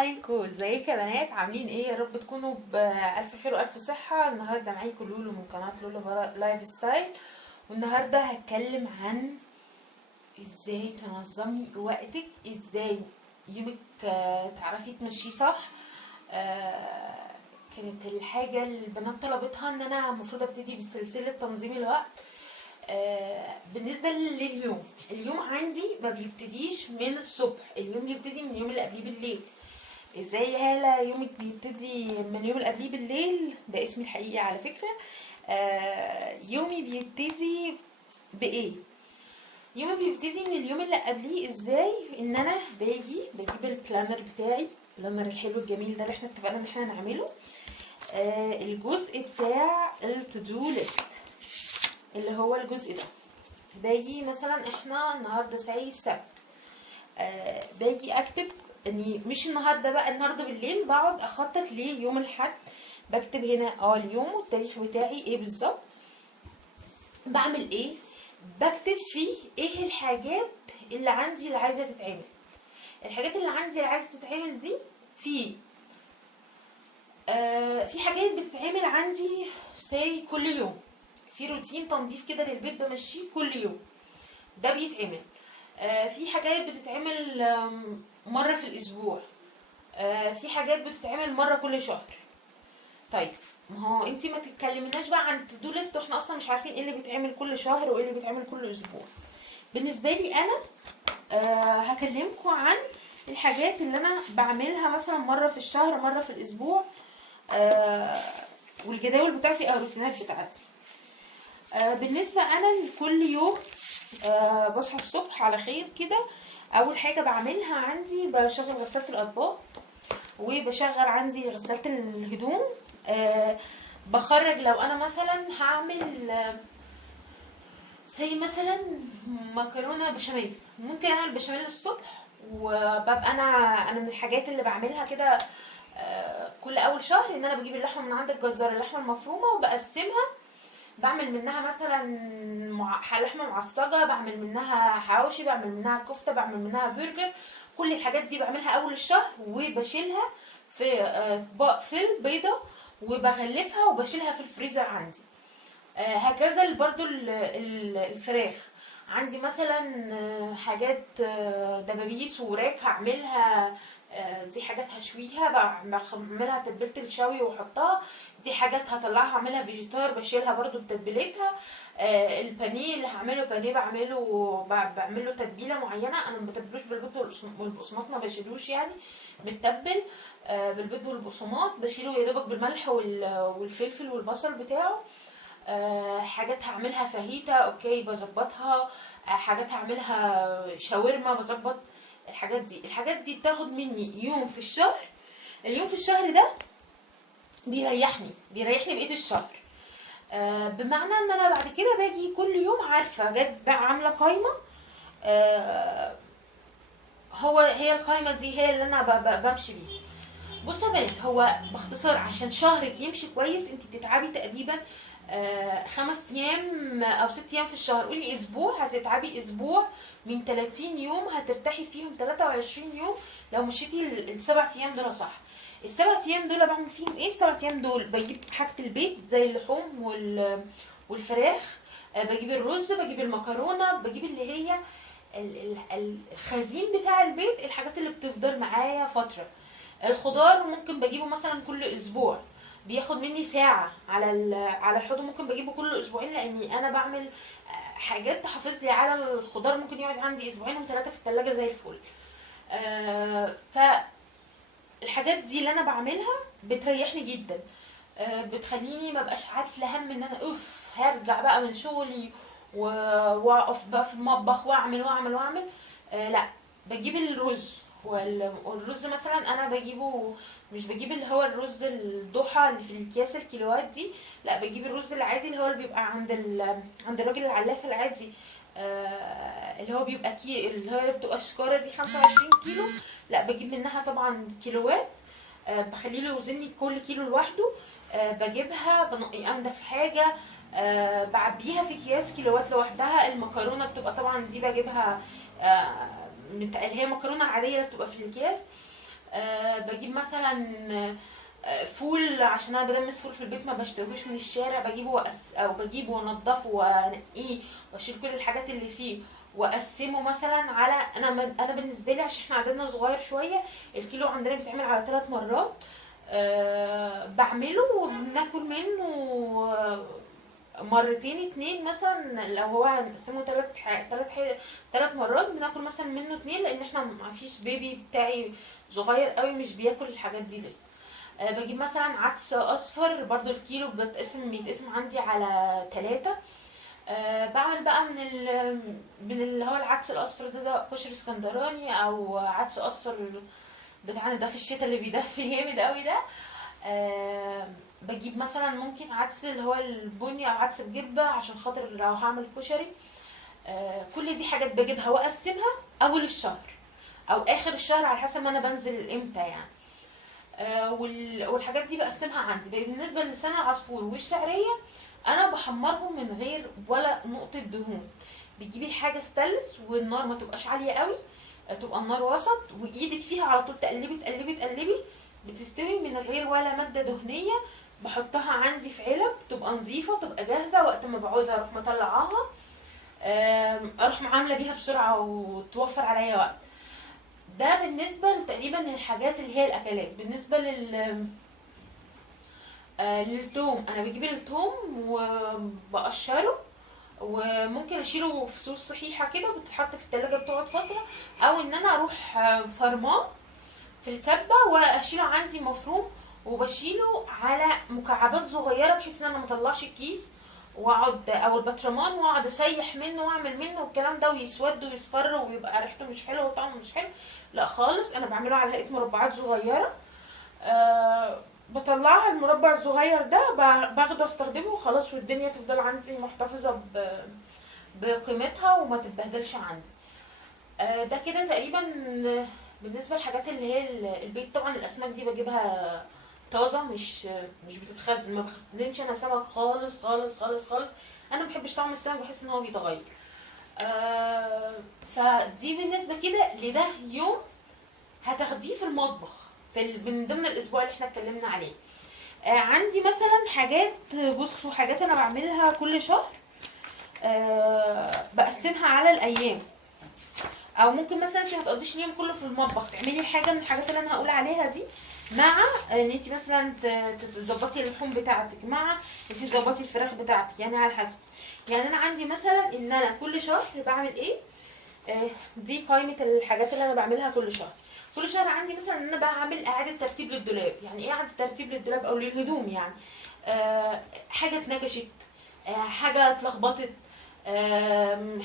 عليكم، ازيك يا بنات؟ عاملين ايه؟ يا رب تكونوا بألف خير وألف صحة. النهاردة معاكم لولو من قناة لولو لايف ستايل، والنهاردة هتكلم عن ازاي تنظمي وقتك، ازاي يومك تعرفي تمشيه صح. كانت الحاجة اللي البنات طلبتها ان انا المفروض ابتدي بسلسلة تنظيم الوقت. بالنسبة اليوم عندي ما بيبتديش من الصبح، اليوم بيبتدي من اليوم اللي قبليه بالليل. ازاي يا هالة يومك بيبتدي من اليوم اللي قبليه بالليل؟ ده اسمي الحقيقي على فكرة. يومي بيبتدي بايه؟ يومي بيبتدي من اليوم اللي قبليه. ازاي؟ ان انا بجيب البلانر بتاعي، البلانر الحلو الجميل ده اللي احنا اتفقنا ان احنا نعمله. الجزء بتاع التودو ليست اللي هو الجزء ده، باجي مثلا احنا النهارده زي السبت، باجي اكتب اني مش النهارده بقى، النهارده بالليل بقعد اخطط ليوم الاحد. بكتب هنا اليوم والتاريخ بتاعي ايه بالظبط، بعمل ايه، بكتب فيه ايه الحاجات اللي عندي اللي عايزه تتعمل. الحاجات اللي عندي اللي عايزه تتعمل دي في حاجات بتتعمل عندي كل يوم، في روتين تنظيف كده للبيت بمشيه كل يوم، ده بيتعمل. في حاجات بتتعمل مرة في الأسبوع، في حاجات بتتعمل مرة كل شهر. طيب ما هو انتي ما تتكلمناش بقى عن تو ليست واحنا اصلا مش عارفين ايه اللي بيتعمل كل شهر وايه اللي بيتعمل كل اسبوع. بالنسبة لي انا هكلمكم عن الحاجات اللي انا بعملها مثلا مرة في الشهر، مرة في الاسبوع، والجداول بتاعتي او الروتينات بتاعتي. بالنسبة انا لكل يوم، بصحى الصبح على خير كده، اول حاجة بعملها عندي بشغل غسالة الاطباق، وبشغل عندي غسالة الهدوم. بخرج لو انا مثلا هعمل زي مثلا مكرونة بشاميل، ممكن اعمل بشاميل الصبح، وببقى انا من الحاجات اللي بعملها كده كل اول شهر ان انا بجيب اللحمة من عند الجزار، اللحمة المفرومة، وبقسمها، بعمل منها مثلا لحمه معصجه، بعمل منها حواوشي، بعمل منها كفته، بعمل منها برجر. كل الحاجات دي بعملها اول الشهر وبشيلها في اطباق في البيضه، وبغلفها وبشيلها في الفريزر عندي. هكذا برضو الفراخ عندي مثلا حاجات دبابيس وراك هعملها، دي حاجات هشويها، بعملها تتبيله الشوي واحطها. دي حاجات هطلعها اعملها فيجيتار بشيلها برضو بتتبيلتها. البانيه اللي هعمله بانيه بعمله تتبيله معينه، انا ما بتبلوش بالبيض والبقسماط، ما بشيلوش يعني متبل بالبيض والبقسماط، بشيله يا دوبك بالملح والفلفل والبصل بتاعه. حاجات هعملها فاهيتا اوكي بظبطها، حاجات هعملها شاورما بظبط. الحاجات دي بتاخد مني يوم في الشهر. اليوم في الشهر ده بيريحني بقية الشهر. بمعنى ان انا بعد كده باجي كل يوم عارفة جت بقى عاملة قايمة. هي القايمة دي هي اللي انا بمشي بيها. بصوا يا بنات، هو باختصار عشان شهرك يمشي كويس انت بتتعبي تقريبا 5 ايام او 6 ايام في الشهر. قولي اسبوع، هتتعبي اسبوع من 30 يوم، هترتاحي فيهم 23 يوم لو مشيتي ال7 ايام دول صح. ال7 ايام دول بعمل فيهم ايه؟ ال7 ايام دول بجيب حاجة البيت زي اللحوم والفراخ، بجيب الرز، بجيب المكرونة، بجيب اللي هي الخزين بتاع البيت، الحاجات اللي بتفضل معايا فترة. الخضار ممكن بجيبه مثلا كل اسبوع، بياخد مني ساعة على الحوض، ممكن بجيبه كل اسبوعين لاني انا بعمل حاجات تحافظ لي على الخضار، ممكن يقعد عندي اسبوعين و3 في التلاجة زي الفل. فالحاجات دي اللي انا بعملها بتريحني جدا، بتخليني مبقاش عاتلة هم ان انا هرجع بقى من شغلي واقف بقى في المطبخ واعمل. لا، بجيب الرز، والرز مثلا انا بجيبه، مش بجيب اللي هو الرز الضحى اللي في الاكياس الكيلوات دي، لا بجيب الرز العادي اللي هو اللي بيبقى عند الراجل العلاف العادي، اللي هو بيبقى اللي هي بتبقى الشكاره دي 25 كيلو، لا بجيب منها طبعا كيلوات. بخليه له يوزني كل كيلو لوحده. بجيبها بنقي انضف حاجه، بعبيها في اكياس كيلوات لوحدها. المكرونه بتبقى طبعا دي بجيبها اللي هي مكرونه عاديه اللي بتبقى في الاكياس. بجيب مثلا فول، عشان انا بدمس فول في البيت ما بشتريهوش من الشارع، بجيبه او بجيبه وانضفه وانقيه واشيل كل الحاجات اللي فيه واقسمه مثلا على انا بالنسبه لي عشان احنا عددنا صغير شويه، الكيلو عندنا بيتعمل على 3 مرات. بعمله وبناكل منه مرتين اتنين مثلا، لو هو هنقسمه 3 مرات بناكل مثلا منه 2، لان احنا ما فيش بيبي بتاعي صغير قوي مش بياكل الحاجات دي لسه. بجيب مثلا عدس اصفر برضو الكيلو بيتقسم عندي على 3. بعمل بقى من اللي هو العدس الاصفر ده كشري اسكندراني او عدس اصفر بتاعنا ده في الشتاء اللي بيدفي جامد قوي ده. بجيب مثلا ممكن عدس اللي هو البني او عدس بجبه عشان خاطر لو هعمل كشري. كل دي حاجات بجيبها واقسمها اول الشهر او اخر الشهر على حسب ما انا بنزل امتى يعني. والحاجات دي بقسمها عندي. بالنسبه للسان العصفور والشعريه انا بحمرهم من غير ولا نقطه دهون. بتجيبي حاجه ستانلس والنار ما تبقاش عاليه قوي، تبقى النار وسط، وايدك فيها على طول تقلبي تقلبي تقلبي، بتستوي من غير ولا ماده دهنيه. بحطها عندي في علب تبقى نظيفه تبقى جاهزه، وقت ما بعوزها اروح مطلعاها اروح عامله بيها بسرعه وتوفر عليا وقت. ده بالنسبه تقريبا للحاجات اللي هي الاكلات. بالنسبه للثوم، انا بجيب الثوم وبقشره وممكن اشيله في صوص صحيحه كده بتتحط في التلاجة بتقعد فتره، او ان انا اروح فرماه في الكبه واشيله عندي مفروم وبشيله على مكعبات صغيره بحيث ان انا مطلعش الكيس واقعد او البطرمان واقعد اسيح منه واعمل منه والكلام ده ويسود ويصفر ويبقى ريحته مش حلوه وطعمه مش حلو. لا خالص، انا بعمله على هيئه مربعات صغيره. بطلعها المربع الصغير ده باخده استخدمه وخلاص، والدنيا تفضل عندي محتفظه بقيمتها وما تتبهدلش عندي. ده كده تقريبا بالنسبه للحاجات اللي هي البيت. طبعا الاسماك دي بجيبها طازه، مش بتتخزن، ما بخزنش انا سمك خالص خالص خالص خالص. انا ما بحبش طعم السمك، بحس ان هو بيتغير. فدي بالنسبه كده لده يوم هتاخديه في المطبخ من ضمن الاسبوع اللي احنا اتكلمنا عليه. عندي مثلا حاجات، بصوا حاجات انا بعملها كل شهر بقسمها على الايام، او ممكن مثلا انت ما تقضيش اليوم كله في المطبخ تعملي حاجه من الحاجات اللي انا هقول عليها دي، مع ان انت مثلا تظبطي اللحوم بتاعتك، مع انت تظبطي الفراخ بتاعتك، يعني على حسب. يعني انا عندي مثلا ان انا كل شهر بعمل ايه، دي قائمه الحاجات اللي انا بعملها كل شهر. كل شهر عندي مثلا ان انا بعمل اعاده ترتيب للدولاب. يعني ايه اعاده ترتيب للدولاب او للهدوم؟ يعني حاجه اتنكشت، حاجه اتلخبطت،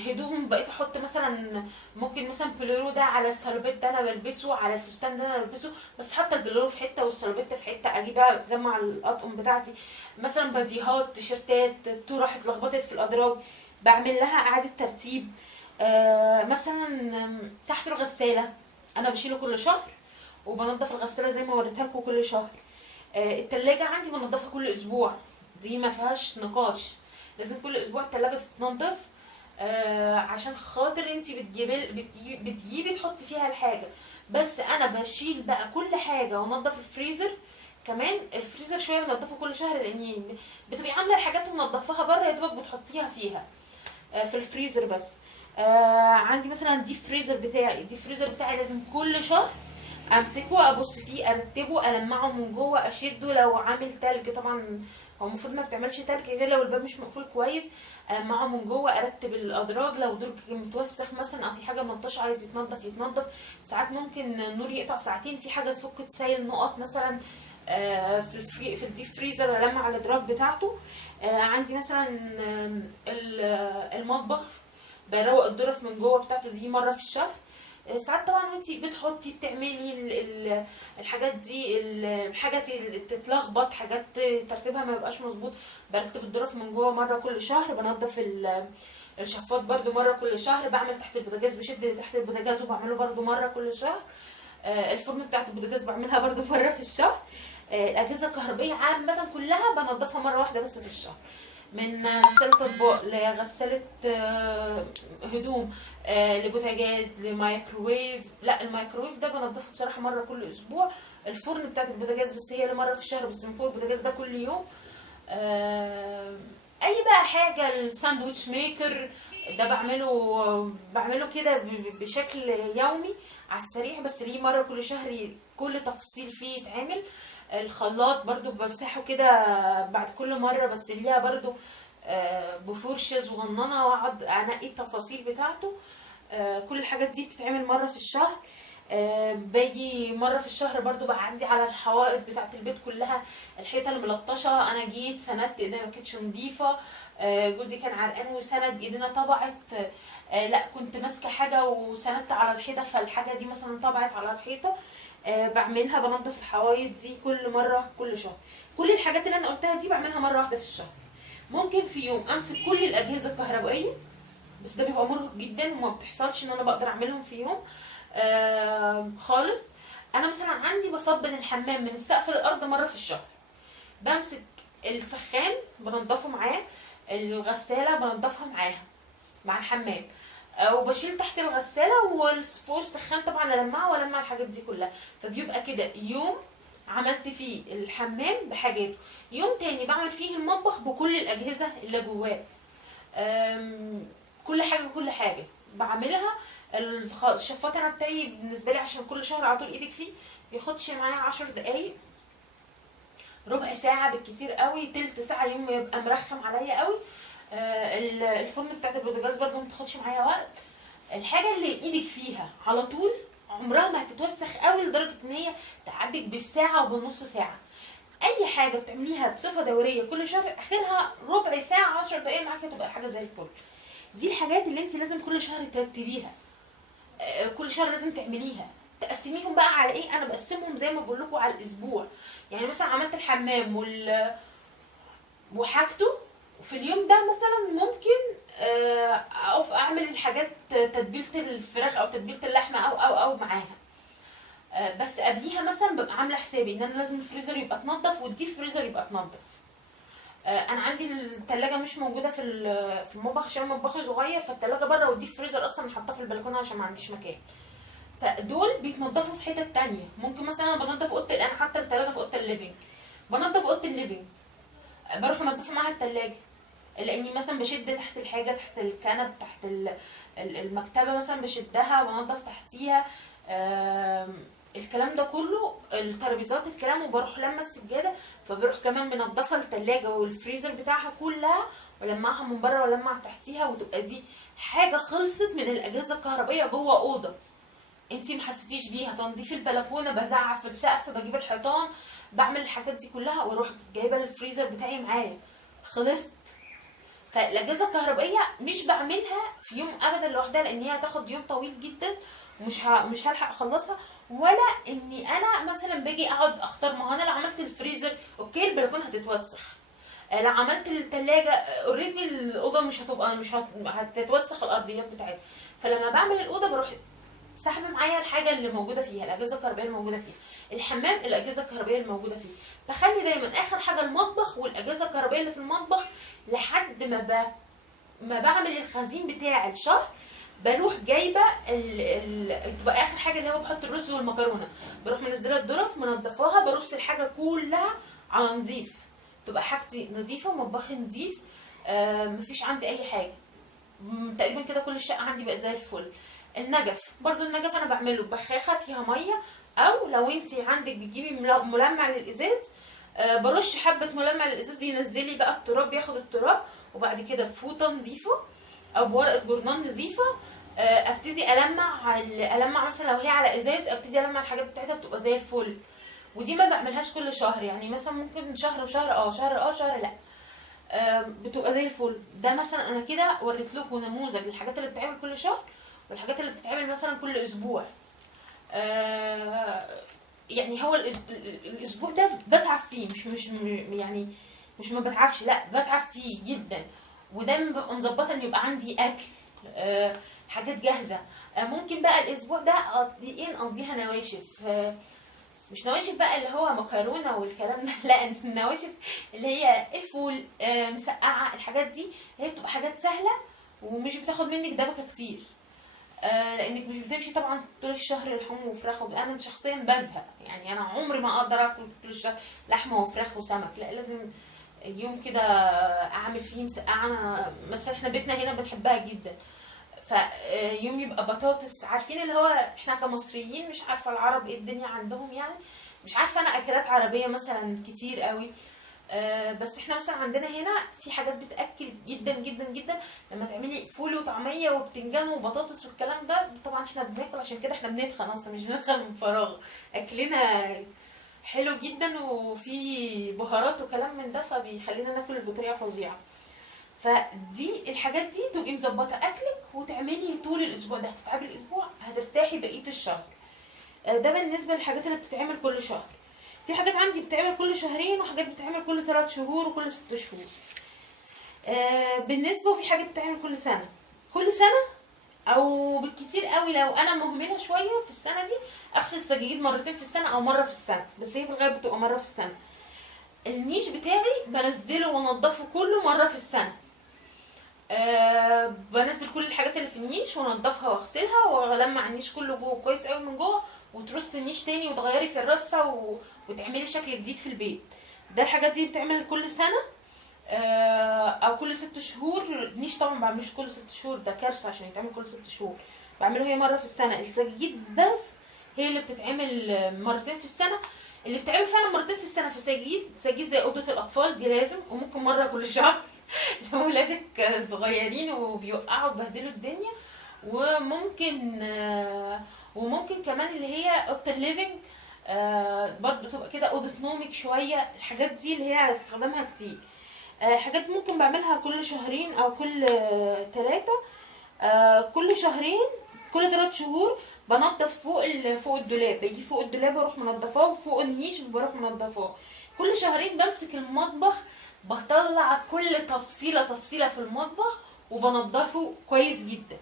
هدوم بقيت احط مثلا ممكن مثلا بلورو ده على السلوبيت ده انا بلبسه، على الفستان ده انا بلبسه، بس حتى البلورو في حته والسلوبيت في حته، اجي بقى اجمع الاطقم بتاعتي. مثلا بديهات تيشرتات راحت اتلخبطت في الادراج، بعمل لها اعاده ترتيب. مثلا تحت الغساله انا بشيله كل شهر وبنضف الغساله زي ما وريتها لكم كل شهر. التلاجة عندي بنضفها كل اسبوع، دي ما فيهاش نقاش، لازم كل اسبوع التلاجة تتنضف. عشان خاطر انتي بتجيبي تحطي فيها الحاجة. بس انا بشيل بقى كل حاجة وانضف الفريزر كمان. الفريزر شوية بنضفه كل شهر، لان بتبقي عاملة الحاجات ومنضفاها بره يا دوبك بتحطيها فيها في الفريزر بس. عندي مثلا دي فريزر بتاعي لازم كل شهر امسكه ابص فيه ارتبه المعه من جوه اشده، لو عامل تلج طبعا هو المفروض ما بتعملش تلج غير لو الباب مش مقفول كويس، المعه من جوه ارتب الادراج، لو درج متوسخ مثلا او في حاجه ملطشه عايز يتنضف. ساعات ممكن النور يقطع ساعتين في حاجه تفك تسيل نقط مثلا في الديب فريزر المع على الادراج بتاعته. عندي مثلا المطبخ بروق الظرف من جوه بتاعته دي مره في الشهر. ساعات طبعا وانتي بتحطي بتعملي الحاجات دي، الحاجات تتلخبط، حاجات ترتيبها ما يبقاش مظبوط، برتب الظرف من جوه مره كل شهر. بنضف الشفاط برده مره كل شهر. بعمل تحت البوتاجاز بشد تحت البوتاجاز وبعمله برده مره كل شهر. الفرن بتاعت البوتاجاز بعملها برده مره في الشهر. الاجهزه الكهربائيه عامه كلها بنضفها مره واحده بس في الشهر. من غسالة اطباق لغسالة هدوم، لبوتاجاز، لمايكروويف. لا المايكروويف ده بنضفه بصراحة مرة كل اسبوع. الفرن بتاعت البوتاجاز بس هي اللي مرة في الشهر، بس من فوق البوتاجاز ده كل يوم. اي بقى حاجة، الساندويتش ميكر ده بعمله كده بشكل يومي على السريع، بس ليه مرة كل شهر كل تفصيل فيه يتعمل. الخلاط برضو بمسحه كده بعد كل مرة، بس ليها برضو بفرشة صغننة واقعد انقي التفاصيل بتاعته. كل الحاجات دي بتتعمل مرة في الشهر. باجي مرة في الشهر برضو بقى عندي على الحوائط بتاعت البيت كلها الحيطة الملطشة، انا جيت سندت ايدينا ما كانتش نضيفة. جوزي كان عرقان وسند ايدينا طبعت. لا كنت ماسكة حاجة وسندت على الحيطة فالحاجة دي مثلا طبعت على الحيطة. بعملها، بنضف الحوايط دي كل مرة كل شهر. كل الحاجات اللي انا قلتها دي بعملها مرة واحدة في الشهر. ممكن في يوم امسك كل الاجهزة الكهربائية، بس ده بيبقى مرهق جدا وما بتحصلش ان انا بقدر اعملهم في يوم خالص. انا مثلا عندي بصبن الحمام من السقف للارض مرة في الشهر. بمسك السخان بنضفه معاه، الغسالة بنضفها معاها مع الحمام، وبشيل تحت الغسالة وفوق السخان طبعا المعه والمع الحاجات دي كلها. فبيبقى كده يوم عملت فيه الحمام بحاجاته، يوم تاني بعمل فيه المطبخ بكل الأجهزة اللي جواه. كل حاجة بعملها. الشفاط انا بتاعي بالنسبة لي عشان كل شهر على طول ايدك فيه بياخدش معايا 10 دقايق، ربع ساعة بالكتير قوي، تلت ساعة يوم يبقى مرخم عليا قوي. الفرن بتاعت البوتاجاز برضو ما بتاخدش معايا وقت. الحاجة اللي ايدك فيها على طول عمرها ما هتتوسخ قوي لدرجة ان هي تعدك بالساعة وبالنص ساعة. اي حاجة بتعمليها بصفة دورية كل شهر اخرها ربع ساعة 10 دقايق معاكي تبقى حاجة زي الفل. دي الحاجات اللي انت لازم كل شهر ترتبيها، كل شهر لازم تعمليها. تقسميهم بقى على ايه؟ انا بقسمهم زي ما بقول لكم على الاسبوع. يعني مثلا عملت الحمام وحاجته في اليوم ده مثلا ممكن اقف اعمل الحاجات تتبيله الفراخ او تتبيله اللحمه او معاها. بس قبليها مثلا ببقى عامله حسابي ان انا لازم الفريزر يبقى اتنضف والديب فريزر يبقى اتنضف. انا عندي التلاجة مش موجوده في المطبخ عشان مطبخي صغير، فالتلاجة بره والديب فريزر اصلا حاطاه في البلكونه عشان ما عنديش مكان. فدول بيتنضفوا في حتت تانية. ممكن مثلا انا بنضف اوضه، انا حاطه التلاجة في اوضه الليفينج، بنضف اوضه الليفينج بروح منضفه معاها التلاجة، لاني مثلا بشد تحت الحاجه، تحت الكنب، تحت المكتبه مثلا بشدها وانضف تحتيها. الكلام ده كله، الترابيزات الكلام، وبروح لما السجاده فبروح كمان منضفه التلاجة والفريزر بتاعها كلها ولمعها من بره ولمع تحتيها، وتبقى دي حاجه خلصت من الاجهزه الكهربائيه جوه اوضه انتي محسيتيش بيها. تنظيف البلكونه، بزعق في السقف، بجيب الحيطان، بعمل الحاجات دي كلها واروح جايبه الفريزر بتاعي معايا، خلصت. فالاجهزه الكهربائيه مش بعملها في يوم ابدا لوحدها، لان هي هتاخد يوم طويل جدا مش هلحق اخلصها. ولا اني انا مثلا باجي اقعد اختار، ما هو انا لو عملت الفريزر اوكي البلكونه هتتوسخ، لو عملت التلاجة اوريدي الاوضه مش هتتوسخ الارضيات بتاعتها. فلما بعمل الاوضه بروح سحب معايا الحاجه اللي موجوده فيها، الاجهزه الكهربائيه الموجوده فيها، الحمام الاجهزه الكهربائيه الموجوده فيه. بخلي دايما اخر حاجه المطبخ والاجهزه الكهربائيه اللي في المطبخ لحد ما بعمل الخزين بتاع الشهر. بروح جايبه تبقى اخر حاجه اللي هو بحط الرز والمكرونه، بروح منزله الظرف منضفاها، برص الحاجه كلها على نظيف، تبقى حاجتي نظيفه ومطبخي نظيف. مفيش عندي اي حاجه تقريبا كده، كل الشقه عندي بقت زي الفل. النجف برضو، النجف انا بعمله بخاخه فيها ميه، او لو انتي عندك بتجيبي ملمع للازاز، برش حبه ملمع للازاز بينزلي بقى التراب، بياخد التراب، وبعد كده بفوطه نظيفه او بورقه جورنان نظيفه ابتدي المع مثلا لو هي على ازاز، ابتدي المع الحاجات بتاعتها بتبقى زي الفل. ودي ما بعملهاش كل شهر، يعني مثلا ممكن شهر وشهر شهر لا، بتبقى زي الفل. ده مثلا انا كده وريت لكم نموذج للحاجات اللي بتتعمل كل شهر والحاجات اللي بتتعمل مثلا كل اسبوع. يعني هو الاسبوع ده بتعب فيه، مش يعني مش ما بتعبش، لا بتعب فيه جدا. ودايما ببقى مظبطه ان يبقى عندي اكل، حاجات جاهزه. ممكن بقى الاسبوع ده نقضيها نواشف، مش نواشف بقى اللي هو مكرونه والكلام ده لا، النواشف اللي هي الفول، مسقعه، الحاجات دي هي بتبقى حاجات سهله ومش بتاخد منك دبكه كتير. لانك مش بتمشي طبعا طول الشهر لحوم وفراخ، انا شخصيا بزهق، يعني انا عمري ما اقدر اكل طول الشهر لحمه وفراخ وسمك، لا لازم يوم كده اعمل فيه مسقعه. انا مثلا احنا بيتنا هنا بنحبها جدا، فيوم يبقى بطاطس. عارفين اللي هو احنا كمصريين، مش عارفه العرب ايه الدنيا عندهم يعني، مش عارفه انا اكلات عربيه مثلا كتير قوي. بس احنا مثلا عندنا هنا في حاجات بتاكل جدا جدا جدا. لما تعملي فول وطعميه وبتنجان وبطاطس والكلام ده، طبعا احنا بناكل، عشان كده احنا بنتخن اصلا، مش بندخل من فراغ. اكلنا حلو جدا وفي بهارات وكلام من ده، فبيخلينا ناكل بطريقه فظيعه. فدي الحاجات دي تبقي مظبطه اكلك وتعملي طول الاسبوع ده، هتتعبي الاسبوع هترتاحي بقيه الشهر. ده بالنسبه للحاجات اللي بتتعمل كل شهر. في حاجات عندي بتتعمل كل شهرين، وحاجات بتتعمل كل 3 شهور وكل 6 شهور. بالنسبه، وفي حاجات بتتعمل كل سنه. كل سنه او بالكتير قوي لو انا مهمله شويه في السنه دي، اغسل السجاجيد مرتين في السنه او مره في السنه، بس هي في الغالب بتبقى مره في السنه. النيش بتاعي بنزله وانضفه كله مره في السنه. بنزل كل الحاجات اللي في النيش وانضفها واغسلها والمع النيش كله جوه كويس قوي من جوه، وترصي النيش تاني وتغيري في الرصه وتعملي شكل جديد في البيت. ده الحاجات دي بتعمل كل سنه او كل 6 شهور. النيش طبعا بعملوش كل 6 شهور، ده كارثه عشان يتعمل كل 6 شهور. بعمله هي مره في السنه. السجاجيد بس هي اللي بتتعمل مرتين في السنه. اللي بتتعمل فعلا مرتين في السنه في سجاجيد زي اوضه الاطفال دي لازم، وممكن مره كل شهر لو ولادك صغيرين وبيوقعوا وبهدلوا الدنيا. وممكن وممكن كمان اللي هي اوضه الليفنج، برضو تبقى كده اوضه نومك شويه. الحاجات دي اللي هي استخدامها كتير. حاجات ممكن بعملها كل شهرين او كل 3. كل شهرين، كل 3 شهور بنضف فوق الدولاب، بيجي فوق الدولاب واروح منضفاه، وفوق النيش بروح منضفاه. كل شهرين بمسك المطبخ، بطلع كل تفصيلة في المطبخ وبنضفه كويس جدا.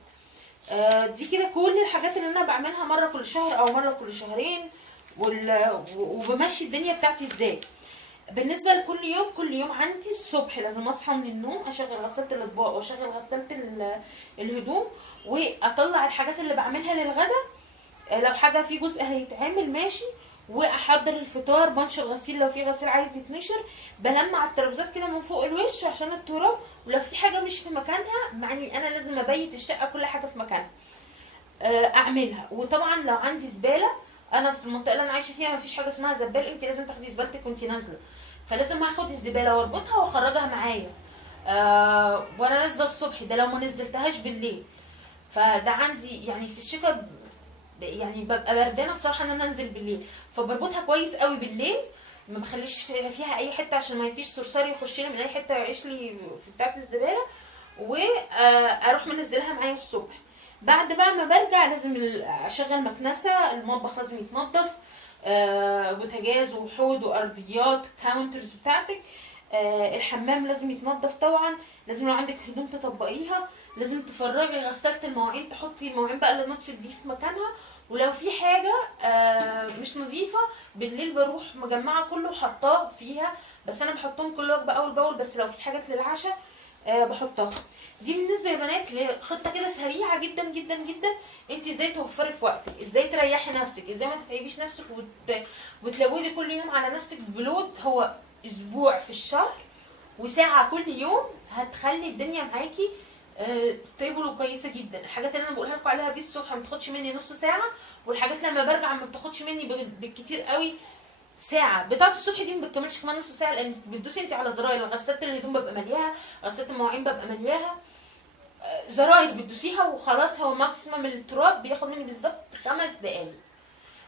دي كده كل الحاجات اللي انا بعملها مرة كل شهر او مرة كل شهرين. وبمشي الدنيا بتاعتي ازاي. بالنسبة لكل يوم، كل يوم عندي الصبح لازم اصحى من النوم، اشغل غسالة الاطباق واشغل غسالة الهدوم، واطلع الحاجات اللي بعملها للغدا. لو حاجة في جزء هيتعمل ماشي، واحضر الفطار، بنشر غسيل لو في غسيل عايز يتنشر، بلمع الترابيزات كده من فوق الوش عشان التراب، ولو في حاجه مش في مكانها، معني انا لازم ابيت الشقه كل حاجه في مكانها اعملها. وطبعا لو عندي زباله، انا في المنطقه اللي انا عايشه فيها مفيش حاجه اسمها زبال، انت لازم تاخدي زبالتك وانت نازله، فلازم اخد الزباله واربطها واخرجها معايا وانا نازله الصبح، ده لو ما نزلتهاش بالليل. فده عندي يعني في الشتاء يعني ببقى بردانه بصراحه ان انا انزل بالليل، فبربطها كويس قوي بالليل، ما بخليش فيها اي حته عشان ما فيش صرصار يخش لي من اي حته يعيش لي في بتاعه الزباله، واروح منزلها معايا الصبح. بعد بقى ما برجع لازم اشغل مكنسه، المطبخ لازم يتنضف، بوتاجاز وحوض وارضيات كاونترز بتاعتك، الحمام لازم يتنضف طبعا، لازم لو عندك هدوم تطبقيها، لازم تفرغي غسالة المواعين، تحطي المواعين بقى اللي نطفت دي في مكانها. ولو في حاجة مش نظيفة بالليل بروح مجمعة كله وحطاه فيها، بس انا بحطهم كل وجبة اول باول، بس لو في حاجات للعشاء بحطها. دي بالنسبة يا بنات لخطة كده سريعة جدا جدا جدا، انت ازاي توفري في وقتك، ازاي تريحي نفسك، ازاي ما تتعبيش نفسك وتلودي كل يوم على نفسك بلود. هو اسبوع في الشهر وساعة كل يوم هتخلي الدنيا معاكي ستيبل وكويسه جدا. الحاجات اللي انا بقولها لكم عليها دي الصبح ما بتاخدش مني نص ساعه، والحاجات لما برجع ما بتاخدش مني بالكتير قوي ساعه. بتاعه الصبح دي ما بتكملش كمان نص ساعه، لان بتدوسي انت على زراير. غساله الهدوم ببقى ملياها، غساله المواعين ببقى ملياها، زراير بتدوسيها وخلاص. هو ماكسيمم التراب بياخد مني بالظبط 5 دقايق،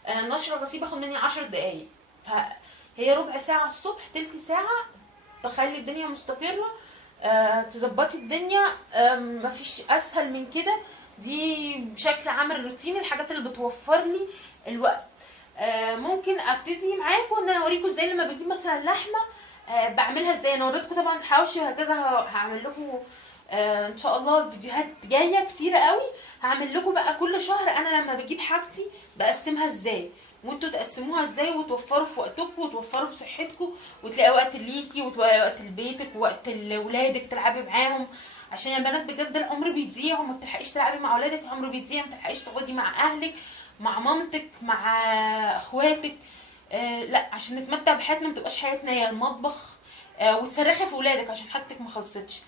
نشر الغسيل باخد مني 10 دقايق. فهي ربع ساعه الصبح، تلت ساعه تخلي الدنيا مستقره، تظبطي الدنيا. مفيش اسهل من كده. دي بشكل عام الروتين، الحاجات اللي بتوفر لي الوقت. ممكن ابتدي معاكم ان انا اوريكم ازاي لما بجيب مثلا لحمه بعملها ازاي. انا وريتكم طبعا الحواوشي وهكذا، هعمل لكم ان شاء الله فيديوهات جايه كتيره قوي. هعمل لكم بقى كل شهر انا لما بجيب حاجتي بقسمها ازاي. وانتوا تقسموها ازاي وتوفروا في وقتكم وتوفروا في صحتكم، وتلاقي وقت ليكي وتلاقي وقت لبيتك ووقت لولادك تلعبي معاهم. عشان يا بنات بجد العمر بيضيع وما بتلحقيش تلعبي مع ولادك، العمر بيضيع، ما بتلحقيش تقعدي مع اهلك، مع مامتك، مع اخواتك. لا، عشان نتمتع بحياتنا، متبقاش حياتنا هي المطبخ وتصرخي في ولادك عشان حاجتك ما خلصتش.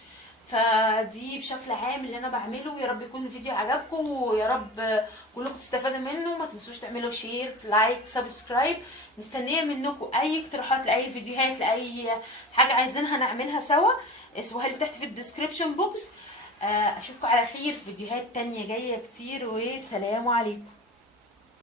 فدي بشكل عام اللي انا بعمله. يا رب يكون الفيديو عجبكم، ويا رب كلكم تستفادوا منه. ما تنسوش تعملوا شير، لايك، سبسكرايب. مستنيه منكم اي اقتراحات لاي فيديوهات، لاي حاجه عايزينها نعملها سوا، اسمها لي تحت في الديسكريبشن بوكس. اشوفكم على خير في فيديوهات تانية جايه كتير، وسلام عليكم.